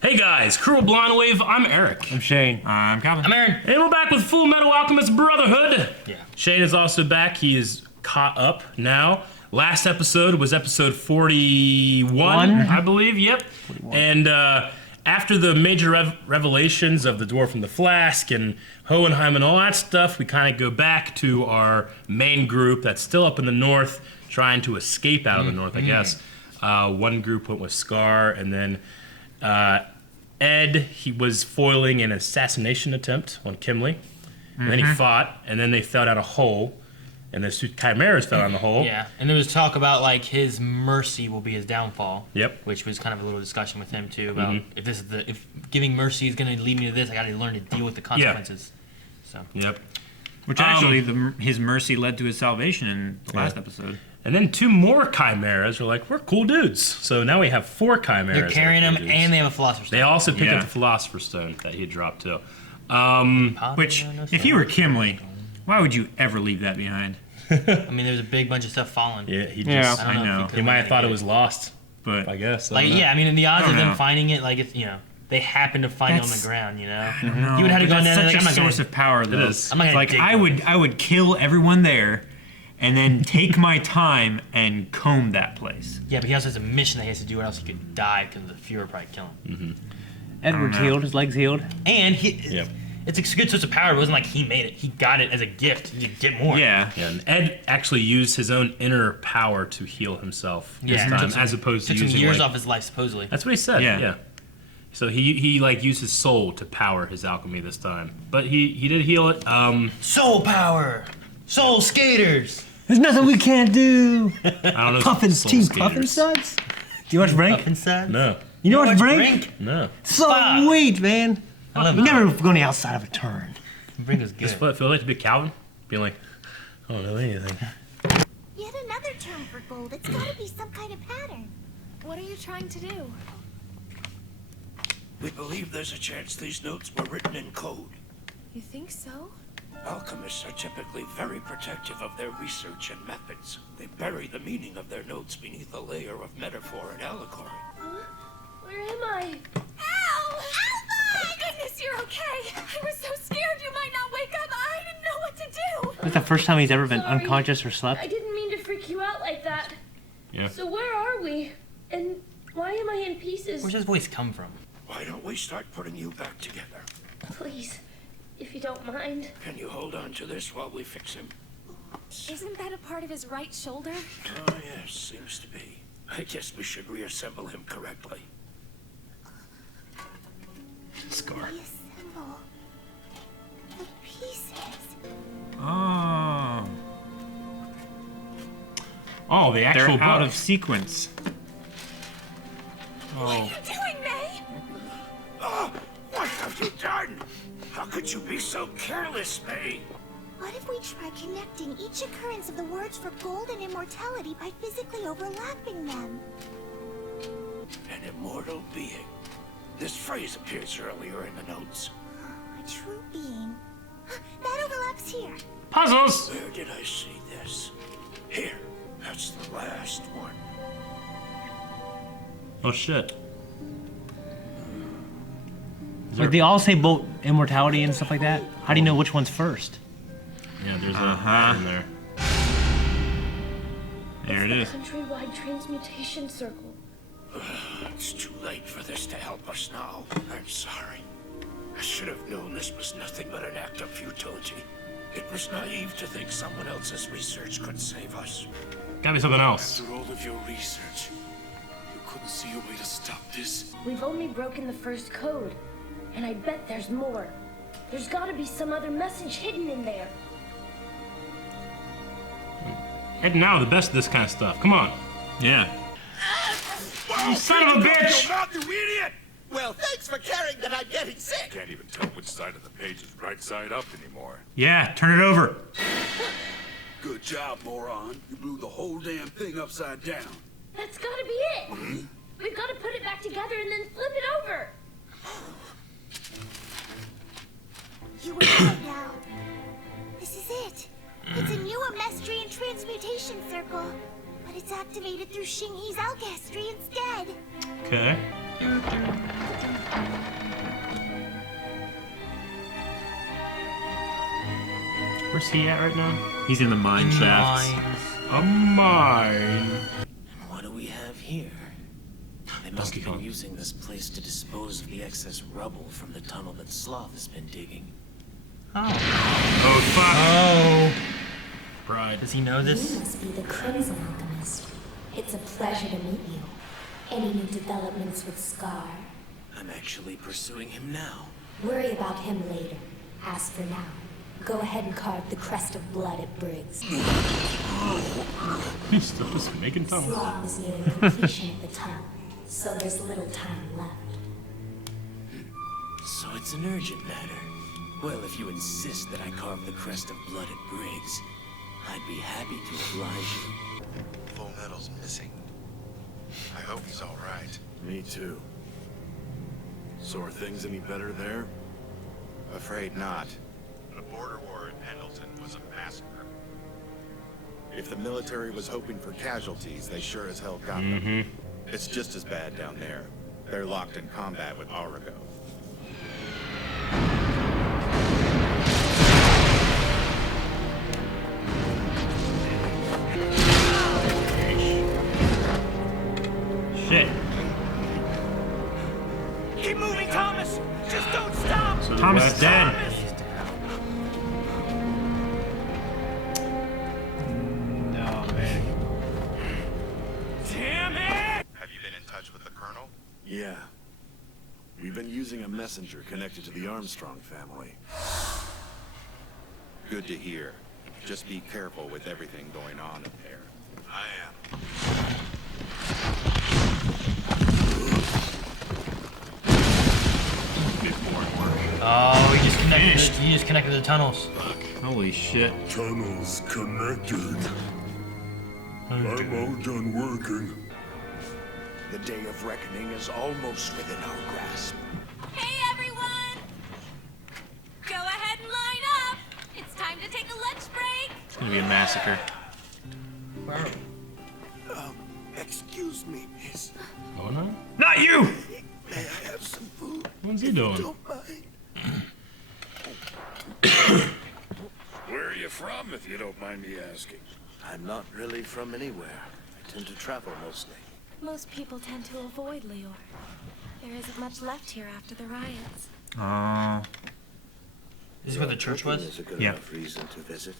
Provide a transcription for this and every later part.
Hey guys, Cruel Blind Wave, I'm Eric. I'm Shane. I'm Calvin. I'm Aaron. And we're back with Fullmetal Alchemist Brotherhood. Yeah. Shane is also back. He is caught up now. Last episode was episode 41, I believe. Yep. 41. And after the major revelations of the Dwarf and the Flask and Hohenheim and all that stuff, we kind of go back to our main group that's still up in the north, trying to escape out of the north, I guess. One group went with Scar, and then Ed, he was foiling an assassination attempt on Kimley. And then he fought, and then they fell down a hole, and the two chimeras fell down the hole. Yeah, and there was talk about like his mercy will be his downfall. Yep. Which was kind of a little discussion with him too about if giving mercy is going to lead me to this, I got to learn to deal with the consequences. So. Yep. Which actually, his mercy led to his salvation in the last episode. And then two more chimeras were like, we're cool dudes. So now we have four chimeras. They're carrying him, and they have a philosopher's stone. They also picked up the philosopher's stone that he had dropped too. Which, if you were Kimley, why would you ever leave that behind? I mean, there's a big bunch of stuff falling. Yeah, he just. I know. He might have thought it was lost, but I guess. Like, yeah, I mean, the odds of them finding it, like, it's, you know, they happen to find it on the ground, you know. I don't know. You would have to go down there. That's Like, such a source of power, though. It is. I'm not gonna Like dig I would kill everyone there, and then take my time and comb that place. Yeah, but he also has a mission that he has to do, or else he could die because the Fuhrer would probably kill him. Edward's healed. His leg's healed. And it's a good source of power. It wasn't like he made it. He got it as a gift. He could get more. Yeah. And Ed actually used his own inner power to heal himself this time, as opposed to took some using years off his life, supposedly. That's what he said. Yeah. Yeah. So he like used his soul to power his alchemy this time, but he did heal it. Soul power, soul skaters. There's nothing we can't do. I don't know. Puffins, soul Team skaters. Puffin Suds. Do you watch Brink? No. You know what's Brink? No. So sweet, man. I love We never go on the outside of a turn. Brink is good. Just what it feels like to be Calvin, being like, I don't know anything. Yet another term for gold. It's gotta be some kind of pattern. What are you trying to do? We believe there's a chance these notes were written in code. You think so? Alchemists are typically very protective of their research and methods. They bury the meaning of their notes beneath a layer of metaphor and allegory. Huh? Where am I? Ow! Alpha! My goodness, you're okay. I was so scared you might not wake up. I didn't know what to do. This is the first time he's ever been Sorry. unconscious or slept. I didn't mean to freak you out like that. Yeah. So where are we? And why am I in pieces? Where's his voice come from? Why don't we start putting you back together? Please, if you don't mind. Can you hold on to this while we fix him? Isn't that a part of his right shoulder? Oh, yes, seems to be. I guess we should reassemble him correctly. Scar. Reassemble the pieces. Oh. Oh, the actual They're out book. of sequence. What are you doing, May? Oh, what have you done? How could you be so careless, May? What if we try connecting each occurrence of the words for gold and immortality by physically overlapping them? An immortal being. This phrase appears earlier in the notes. A true being. That overlaps here. Puzzles! Where did I see this? Here. That's the last one. Oh shit. Like they all say both immortality and stuff like that. How do you know which one's first? Yeah, there's a in there. There it is. Countrywide transmutation circle. It's too late for this to help us now. I'm sorry. I should have known this was nothing but an act of futility. It was naive to think someone else's research could save us. Gotta be something else. After all of your research, you couldn't see a way to stop this. We've only broken the first code, and I bet there's more. There's gotta be some other message hidden in there. Ed and now the best of this kind of stuff. Come on. Yeah. You son of a bitch! You idiot! Well, thanks for caring that I'm getting sick. Can't even tell which side of the page is right side up anymore. Yeah, turn it over. Good job, moron. You blew the whole damn thing upside down. That's gotta be it. We've gotta put it back together and then flip it over. You were right now. This is it. It's a new Amestrian transmutation circle. But it's activated through Xinghe's alchemy instead. Okay. Where's he at right now? He's in the mine shafts. A mine. What do we have here? They must have been using this place to dispose of the excess rubble from the tunnel that Sloth has been digging. Oh, fuck. Oh. Pride. Does he know this? You must be the Crimson Alchemist. It's a pleasure to meet you. Any new developments with Scar? I'm actually pursuing him now. Worry about him later. As for now, go ahead and carve the crest of blood at Briggs. He's still just making tunnels. Sloth is nearing completion of the tunnel, so there's little time left. So it's an urgent matter. Well, if you insist that I carve the crest of blood at Briggs, I'd be happy to oblige you. Fullmetal's missing. I hope he's all right. Me too. So are things any better there? Afraid not. The border war at Pendleton was a massacre. If the military was hoping for casualties, they sure as hell got them. It's just as bad down there. They're locked in combat with Arago. Shit. Keep moving, Thomas! Just don't stop! So Thomas is dead. No, man. Damn it! Have you been in touch with the Colonel? Yeah. We've been using a messenger connected to the Armstrong family. Good to hear. Just be careful with everything going on up there. I am. Oh, he just connected the tunnels. Holy shit. Tunnels connected. I'm all done working. The day of reckoning is almost within our grasp. Hey, everyone! Go ahead and line up. It's time to take a lunch break. It's gonna be a massacre. Excuse me, miss. Going on? Not you! May I have some food? What's he doing? Don't mind. Where are you from, if you don't mind me asking? I'm not really from anywhere. I tend to travel mostly. Most people tend to avoid Leor. There isn't much left here after the riots. Oh. This is where the church was? Is a good Yeah. enough reason to visit.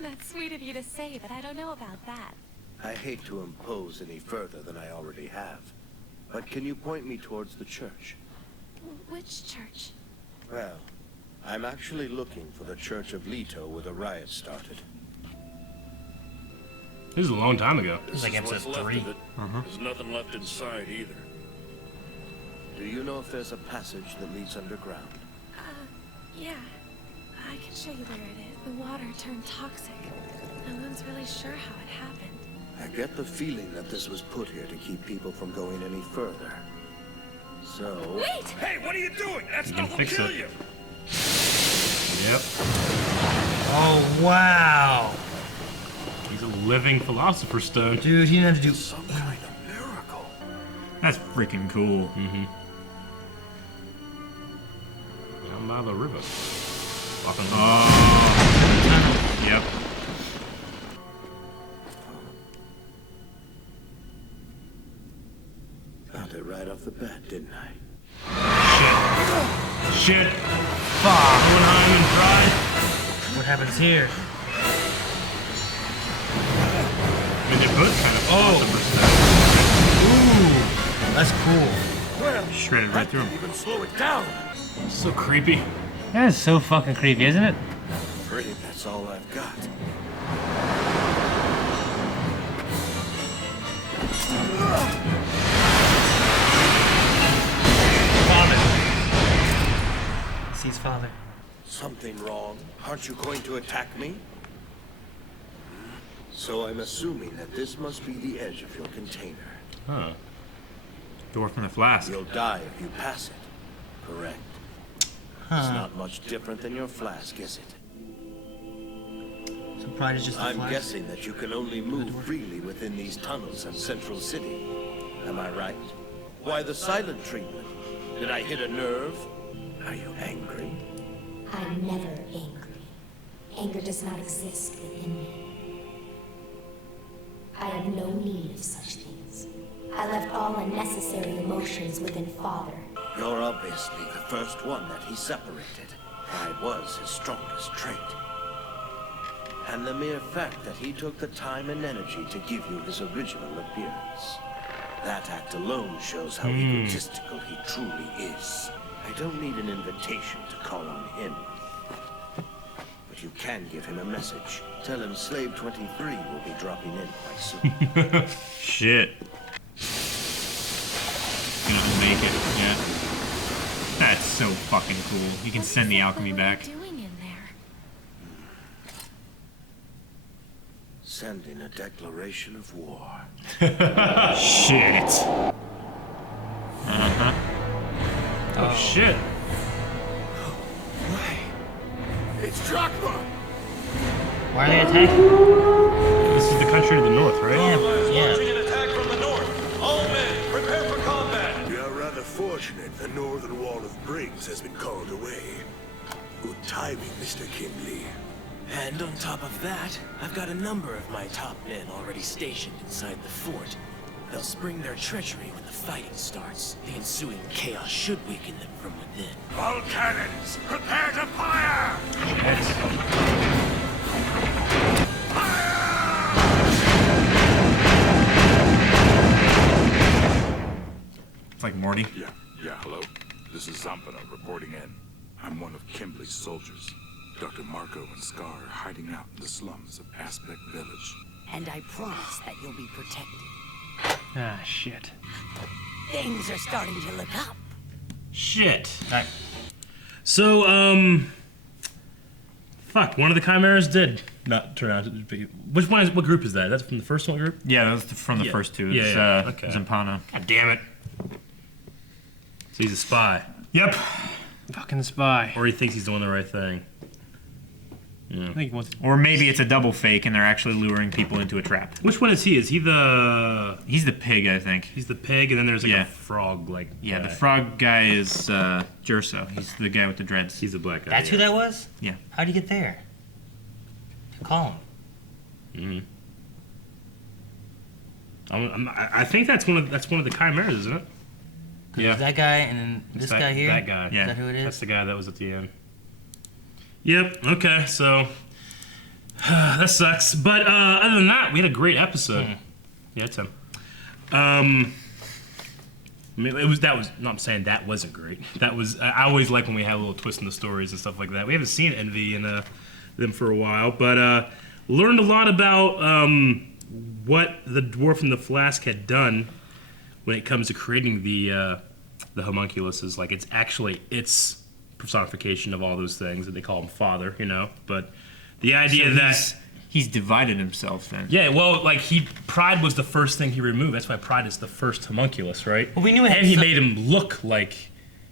That's sweet of you to say, but I don't know about that. I hate to impose any further than I already have. But can you point me towards the church? Which church? Well, I'm actually looking for the Church of Leto where the riot started. This is a long time ago. It's like What's episode left 3. of it. There's nothing left inside either. Do you know if there's a passage that leads underground? Yeah. I can show you where it is. The water turned toxic. No one's really sure how it happened. I get the feeling that this was put here to keep people from going any further. So... Wait! Hey, what are you doing? That You stuff can will fix kill it. you. Yep. Oh, wow. He's a living philosopher's stone. Dude, he didn't have to do... Some kind of miracle. That's freaking cool. Down by the river. Oh. Yep. Found it right off the bat, didn't I? Shit. Fuck. Hohenheim and Pride. What happens here? I mean, they both kind of philosopher's stone. Ooh. That's cool. Well, Shredded right through him. even slow it down. So creepy. That is so fucking creepy, isn't it? Afraid that's all I've got. Father. Sees father. Something wrong? Aren't you going to attack me? So I'm assuming that this must be the edge of your container. Huh. Door from the flask. You'll die if you pass it. Correct. It's not much different than your flask, is it? So pride is just the I'm flask? guessing that you can only move freely within these tunnels in Central City. Am I right? Why the silent treatment? Did I hit a nerve? Are you angry? I'm never angry. Anger does not exist within me. I have no need of such things. I left all unnecessary emotions within Father. You're obviously the first one that he separated. Pride was his strongest trait. And the mere fact that he took the time and energy to give you his original appearance. That act alone shows how egotistical he truly is. I don't need an invitation to call on him. But you can give him a message. Tell him Slave 23 will be dropping in quite soon. Shit. Didn't make it, yeah. That's so fucking cool. You can send the alchemy back. Doing in there? Sending a declaration of war. Shit. Uh-huh. Oh, shit. It's Drachma! Why are they attacking? This is the country to the north, right? Yeah. Launching an attack from the north. All men, prepare for combat. We are rather fortunate the northern wall of Briggs has been called away. Good timing, Mr. Kimberly. And on top of that, I've got a number of my top men already stationed inside the fort. They'll spring their treachery when the fighting starts. The ensuing chaos should weaken them from within. All cannons, prepare to fire! It's like Morty. Yeah, hello. This is Zampano reporting in. I'm one of Kimberly's soldiers. Dr. Marco and Scar are hiding out in the slums of Aspect Village. And I promise that you'll be protected. Ah, shit. Things are starting to look up. Shit. So, fuck, one of the chimeras did not turn out to be... Which one is... What group is that? That's from the first one group? Yeah, that was from the first two. It's, Okay. Zampano. God damn it. So he's a spy. Yep. Fucking spy. Or he thinks he's doing the right thing. Yeah. I think he wants Or maybe it's a double fake and they're actually luring people into a trap. Which one is he? Is he the... He's the pig, I think. He's the pig, and then there's like a frog, like... Yeah, the guy. frog guy is Jerso. He's the guy with the dreads. He's the black guy. That's who that was? Yeah. How'd he get there? Call him. I think that's one of the chimeras, isn't it? Yeah. That guy and then this guy here? That guy. Yeah. Is that who it is? That's the guy that was at the end. Yep. Okay. So that sucks. But other than that, we had a great episode. Yeah, Tim. I mean, no, I'm saying that wasn't great. That was. I always like when we have a little twist in the stories and stuff like that. We haven't seen Envy and them for a while, but learned a lot about what the dwarf in the flask had done when it comes to creating the homunculuses. Like, it's actually its personification of all those things that they call him Father, you know. But the idea that he's divided himself then. Yeah, well, like Pride was the first thing he removed. That's why Pride is the first homunculus, right? Well, we knew it had and he made him look like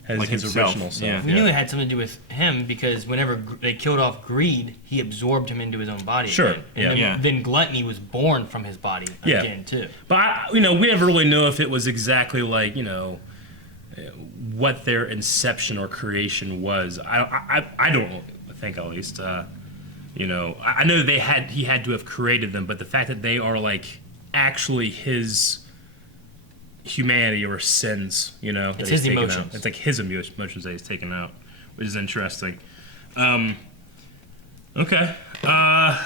his himself. original self. Yeah. We knew it had something to do with him because whenever they killed off Greed, he absorbed him into his own body. Sure. Again. And then Gluttony was born from his body again too. But we never really know if it was exactly like what their inception or creation was. I don't think, at least. I know he had to have created them, but the fact that they are like actually his humanity or sins, that it's he's his taken emotions. out. It's like his emotions that he's taken out, which is interesting. Okay. I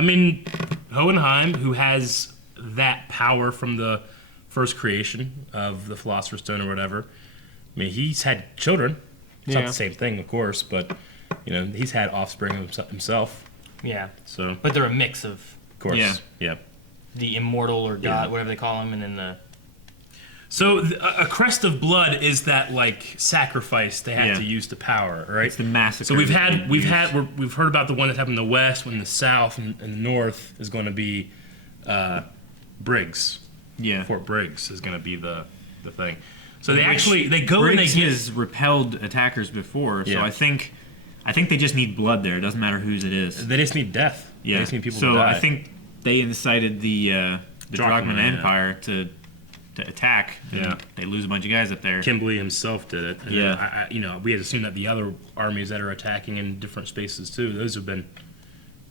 mean, Hohenheim, who has that power from the first creation of the Philosopher's Stone or whatever, I mean, he's had children. It's not the same thing, of course, but, he's had offspring himself. Yeah. So, but they're a mix of course. Yeah. The immortal or God, whatever they call him, and then the... So a crest of blood is that like sacrifice they have to use to power, right? It's the massacre. So we've heard about the one that happened in the west, when the south and the north is going to be Briggs. Yeah, Fort Briggs is going to be the thing. So they go Briggs and they get has repelled attackers before, so I think they just need blood there. It doesn't matter whose it is. They just need death. Yeah, they just need people so to die. I think they incited the Drachman Empire to to attack, then they lose a bunch of guys up there. Kimberly himself did it. And Yeah. then we had assumed that the other armies that are attacking in different spaces too, those have been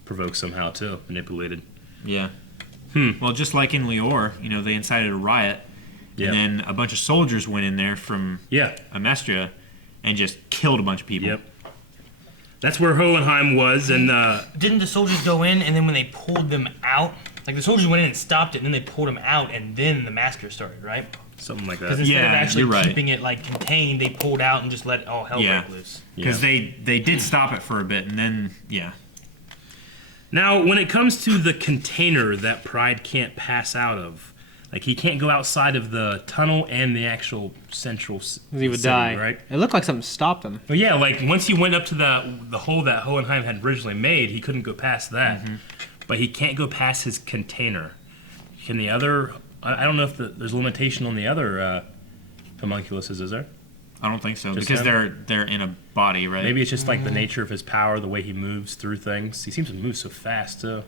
provoked somehow too, manipulated. Yeah. Well, just like in Lior, they incited a riot, and then a bunch of soldiers went in there from Amestria and just killed a bunch of people. Yep. That's where Hohenheim was, and didn't the soldiers go in, and then when they pulled them out, like the soldiers went in and stopped it, and then they pulled them out, and then the massacre started, right? Something like that. Because instead of actually keeping it like contained, they pulled out and just let all hell break loose. Because they did stop it for a bit, and then Now, when it comes to the container that Pride can't pass out of, like he can't go outside of the tunnel and the actual central He would city, die. right? It looked like something stopped him. Well, yeah, like once he went up to the hole that Hohenheim had originally made, he couldn't go past that. But he can't go past his container. Can the other? I don't know if there's a limitation on the other homunculuses, is there? I don't think so, Just because him? they're in a body, right? Maybe it's just like the nature of his power, the way he moves through things. He seems to move so fast too.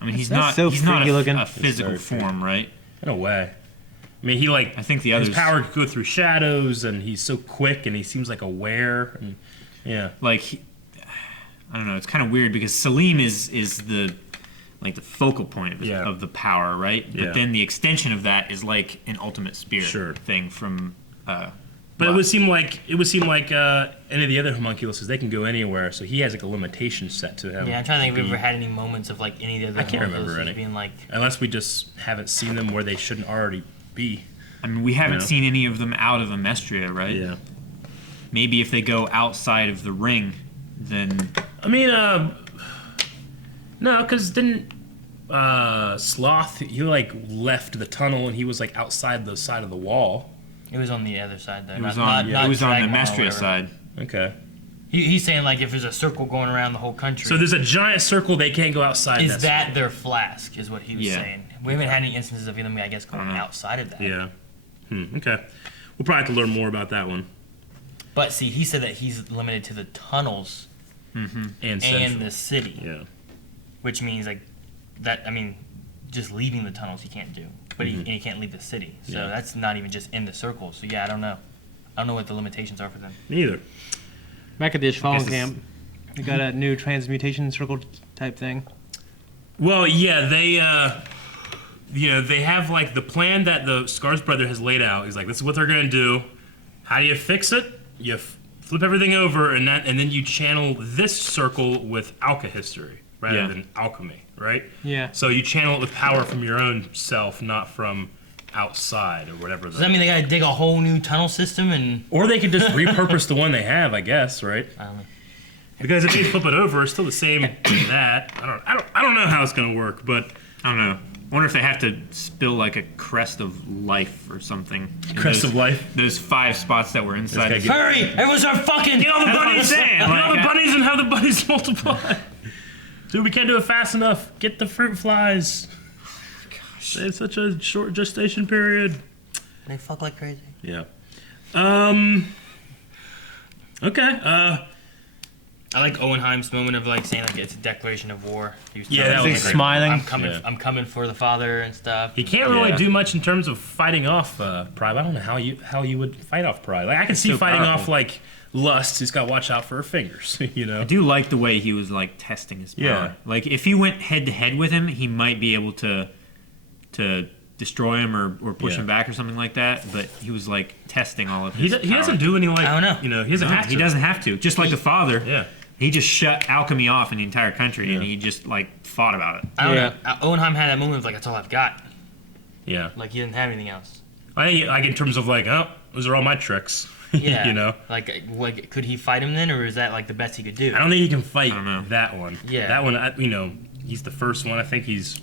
I mean, he's not a physical form, right? In a way. I mean, I think the others- his power could go through shadows, and he's so quick, and he seems like aware, and I don't know. It's kind of weird because Salim is the focal point of the power, right? But then the extension of that is like an ultimate spirit thing from. But it would seem like any of the other homunculuses, they can go anywhere, so he has like a limitation set to him. Yeah, I'm trying to think if we've ever had any moments of like any of the other I can't remember homunculuses any. being like. Unless we just haven't seen them where they shouldn't already be. I mean, we haven't seen any of them out of Amestria, right? Yeah. Maybe if they go outside of the ring, then. I mean, no, because didn't Sloth, he left the tunnel and he was like outside the side of the wall. It was on the other side, though. It was on the Amestria side. Okay. He's saying like if there's a circle going around the whole country. So there's a giant circle, they can't go outside. Is that their flask? Is what he was saying. We haven't had any instances of them, I guess, going Uh-huh. outside of that. Yeah. Okay. We'll probably have to learn more about that one. But see, he said that he's limited to the tunnels and the city. Yeah. Which means like that. I mean, just leaving the tunnels he can't do, but he can't leave the city. So that's not even just in the circle. So yeah, I don't know. I don't know what the limitations are for them. Me either. Back at the Ishvalan camp, they got a new transmutation circle type thing. Well, yeah, they they have like the plan that the Scar's brother has laid out. He's like, this is what they're gonna do. How do you fix it? You flip everything over, and then you channel this circle with alchehistory rather than alchemy, right? Yeah. So you channel it with power from your own self, not from outside or whatever. Does that mean they gotta dig a whole new tunnel system or they could just repurpose the one they have, I guess, right? I don't know. Because if they flip it over, it's still the same as that. I don't know how it's gonna work, but I don't know. I wonder if they have to spill like a crest of life or something. Crest of life? Those 5 spots that were inside. Hurry! Everyone start fucking! Get all the That's what I'm bunnies! saying, Get all like, the bunnies and have the bunnies multiply. Dude, we can't do it fast enough. Get the fruit flies. Gosh. They have such a short gestation period. They fuck like crazy. Yeah. Okay. I like Owenheim's moment of like saying like it's a declaration of war. He was Yeah, telling that was like, smiling. I'm coming for the father and stuff. He can't really do much in terms of fighting off Pride. I don't know how you would fight off Pride. Like I can see so fighting powerful. off like Lust. He's got to watch out for her fingers. I do like the way he was like testing his power. Yeah. Like if he went head to head with him, he might be able to destroy him or push him back or something like that. But he was like testing all of his He power. doesn't do any like I don't know. he doesn't have to. He doesn't have to. Just like the father. Yeah. He just shut alchemy off in the entire country, and he just like fought about it. I don't know. Owenheim had that moment of like that's all I've got. Yeah. Like he didn't have anything else. I think like in terms of like, oh, those are all my tricks. Yeah. You know. Like could he fight him then, or is that like the best he could do? I don't think he can fight that one. Yeah. That one, he's the first one. I think he's.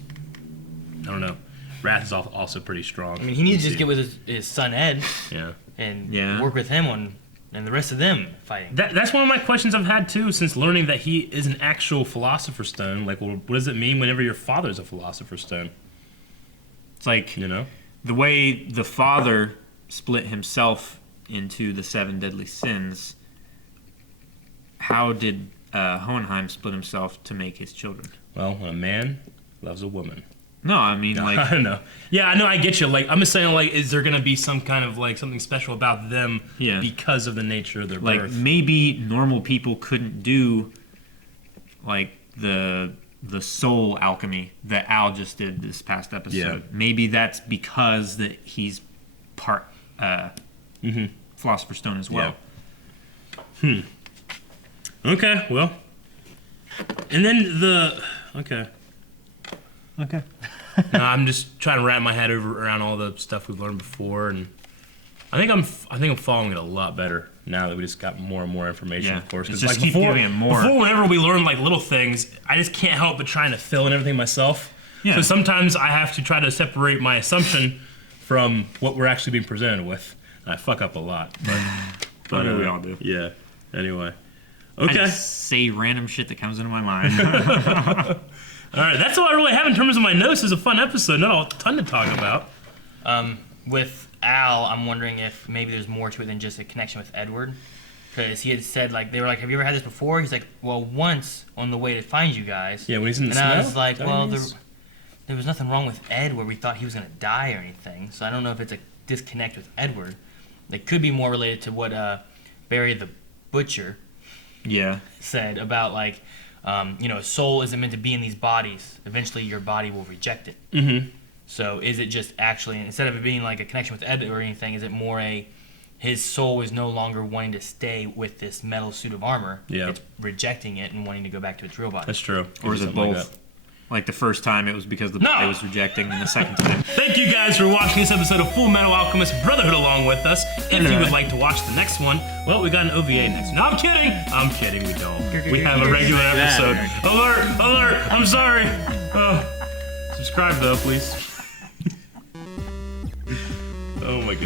I don't know. Wrath is also pretty strong. I mean, he needs to just get with his son Ed. Yeah. And work with him on, and the rest of them fighting. That's one of my questions I've had too since learning that he is an actual Philosopher's Stone. Like, well, what does it mean whenever your father's a Philosopher's Stone? It's like the way the father split himself into the 7 deadly sins. How did Hohenheim split himself to make his children? Well, when a man loves a woman, No, I mean, like... I don't know. Yeah, I know, I get you. Like, I'm just saying, like, is there going to be some kind of, like, something special about them because of the nature of their birth? Like, maybe normal people couldn't do, like, the soul alchemy that Al just did this past episode. Yeah. Maybe that's because that he's part Philosopher's Stone as well. Yeah. Okay, well. And then Okay. No, I'm just trying to wrap my head around all the stuff we've learned before, and I think I'm following it a lot better now that we just got more and more information. Of course, just like keep giving it more. Before, whenever we learn like little things, I just can't help but trying to fill in everything myself. Yeah. So sometimes I have to try to separate my assumption from what we're actually being presented with. And I fuck up a lot, but I know we all do. Yeah. Anyway. Okay. I just say random shit that comes into my mind. All right, that's all I really have in terms of my notes. It's a fun episode, not a ton to talk about. With Al, I'm wondering if maybe there's more to it than just a connection with Edward. Because he had said, like, they were like, have you ever had this before? He's like, well, once on the way to find you guys. Yeah, when he's in the snow. And I was like, well, there was nothing wrong with Ed where we thought he was going to die or anything. So I don't know if it's a disconnect with Edward. It could be more related to what Barry the Butcher said about, like, a soul isn't meant to be in these bodies. Eventually, your body will reject it. Mm-hmm. So is it just actually, instead of it being like a connection with Ed or anything, is it more his soul is no longer wanting to stay with this metal suit of armor. Yeah. It's rejecting it and wanting to go back to its real body. That's true. Or is it both? Like the first time it was because the body was rejecting, and the second time. Thank you guys for watching this episode of Fullmetal Alchemist Brotherhood along with us. If you would like to watch the next one, well, we got an OVA next. No, I'm kidding. I'm kidding. We don't. We have a regular episode. Alert! Alert! I'm sorry. Subscribe though, please.